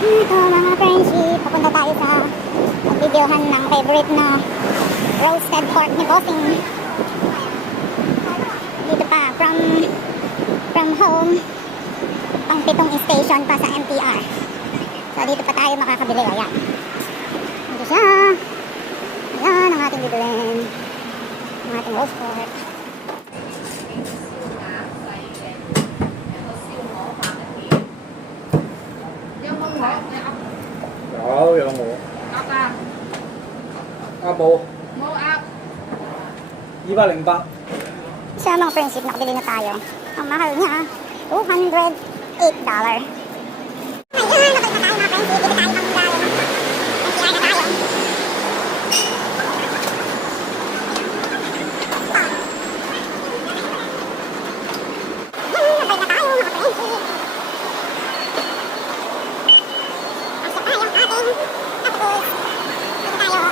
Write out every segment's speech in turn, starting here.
Ito mga friendship, papunta tayo sa videohan ng favorite na roasted pork ni Bossing. Dito pa, from home, pang 7 station pa sa MTR. So dito pa tayo makakabili. Ayan. Dito siya. Ayan ang ating bibilin. Ang ating roast pork. Có vô ngủ. Ốc à? À bộ. Mua ốc. 208. Siya mga friendship, nakabili na tayo. Ang mahal niya, $208. Ayan, nakabili na tayo mga friendship. Dito tayo pang galing. MTR na tayo. Ayan, nakabili na tayo mga friendship. Asya pa yung ating octopus. Dito tayo.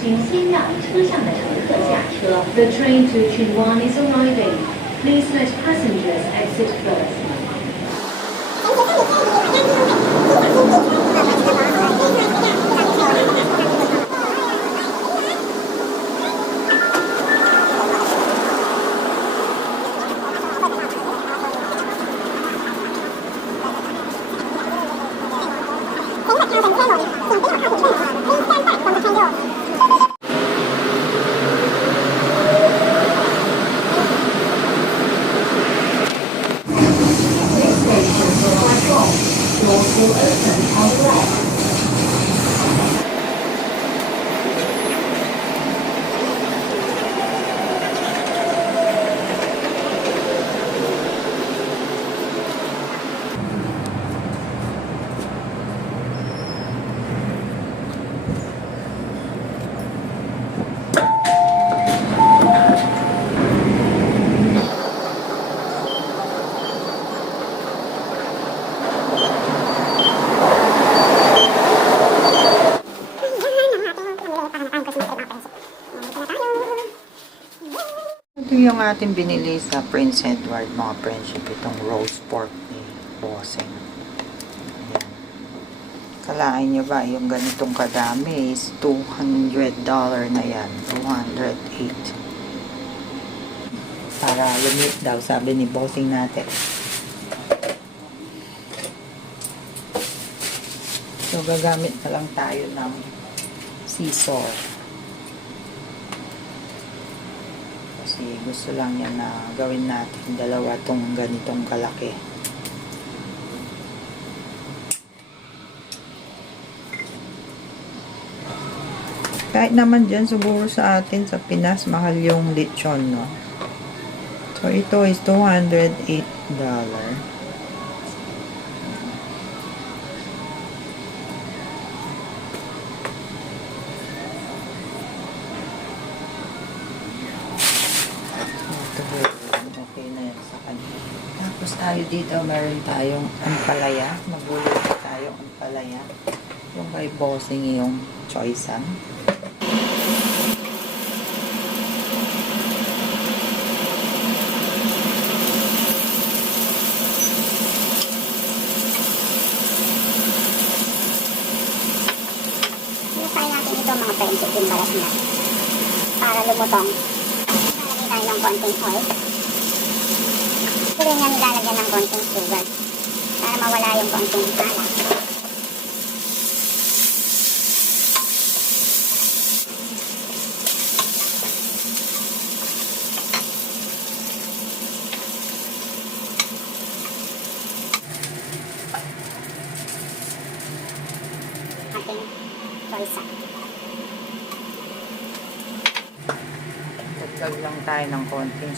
请先让车上的乘客下车。The train to Chunwan is arriving. Please let passengers exit first. Ito yung ating binili sa Prince Edward, mga friendship, itong roast pork ni Bossing. Ayan. Kalain nyo ba, yung ganitong kadami is $200 na yan. 208. Para lumit daw, sabi ni Bossing natin. So, gagamit na lang tayo ng scissor. Kasi gusto lang yan na gawin natin dalawa tong ganitong kalaki. Kahit naman dyan siguro sa atin sa Pinas mahal yung lechon, no? So ito is $208. Okay na yan sa kanya. Tapos tayo dito, meron tayong ampalaya. Magulit tayo ampalaya. Yung kay Bossing yung choicean. Ilustay natin ito mga friendship yung balas niya. Para lumutong. Lalagay tayo ng konting oil. Tuloy nga nilalagyan ng konting sugar. Para mawala yung konting alat. Ating choice. Tagdag lang tayo ng konting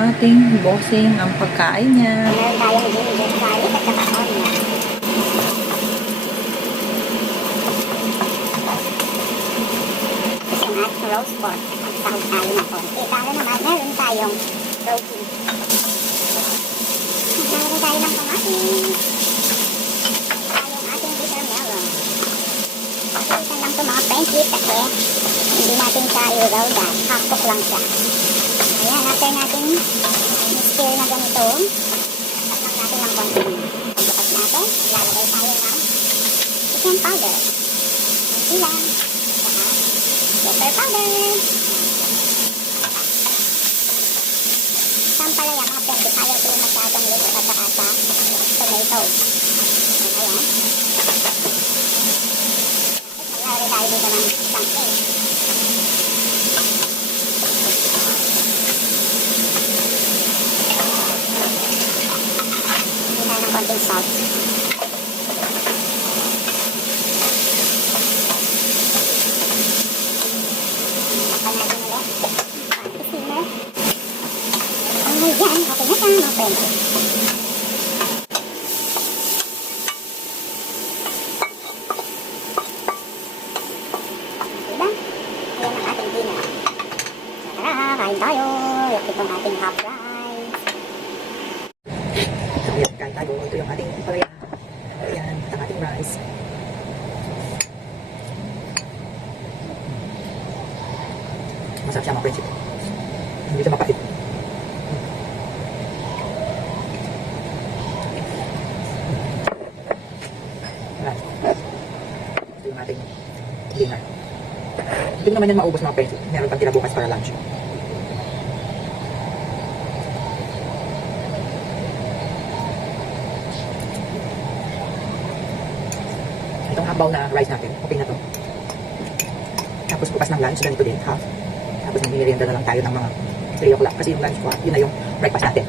ating bossing ang pagkain niya. Meron tayong ginger garlic at saka onion. Yung ating roast pork. Sahog tayo ng konti. Para naman, meron tayong protein. Meron tayo ng kamatis. Tayong ating bitter melon. Pagkalitan lang ito mga friendship kasi hindi natin siya i-roll down. Half cook lang siya. Ayan, after natin stir na ganito, tapos natin ng konti. Pagkakas natin, lalagay tayo ng chicken powder. Sila. Saka pepper powder. Sampalaya mga friendship, ayaw ko yung masyadong luto at saka sa tomato. Ayan. Lalagay tayo dito ng isang egg. Hindi tayo ng konting salt. Takpan natin ulit. Steamer. Ayan, okay na siya mga friends. Diba? Ayan ang ating dinner. So tara, kain tayo. Ito itong ating half rice. So, ayan, kain tayo. Ito yung ating palaya. Ayan, at ang ating rice. Masarap siya mga friendship. Hindi siya mapait. Ayan. Ito yung ating dinner. Hindi naman yan maubos mga friendship. Meron pang tira bukas para lunch. Itong half bowl na rice natin, okay na to. Tapos bukas ng lunch, ganito din, half. Tapos mag-merienda na lang tayo ng mga 3 o'clock. Kasi yung lunch ko, yun na yung breakfast natin.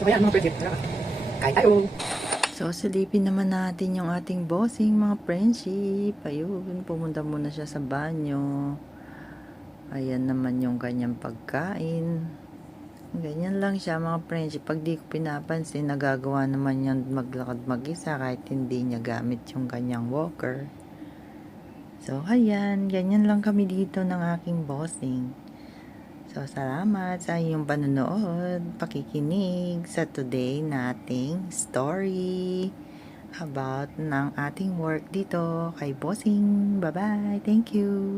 So ayan mga friendship, kain tayo. So silipin naman natin yung ating bossing mga friendship. Ayun, pumunta muna siya sa banyo. Ayan naman yung kanyang pagkain. Ganyan lang siya mga friendship. Pag di ko pinapansin, nagagawa naman yan maglakad mag-isa kahit hindi niya gamit yung kanyang walker. So, ayan. Ganyan lang kami dito ng aking bossing. So, salamat sa iyong panonood, pakikinig sa today nating story about ng ating work dito kay bossing. Bye-bye. Thank you.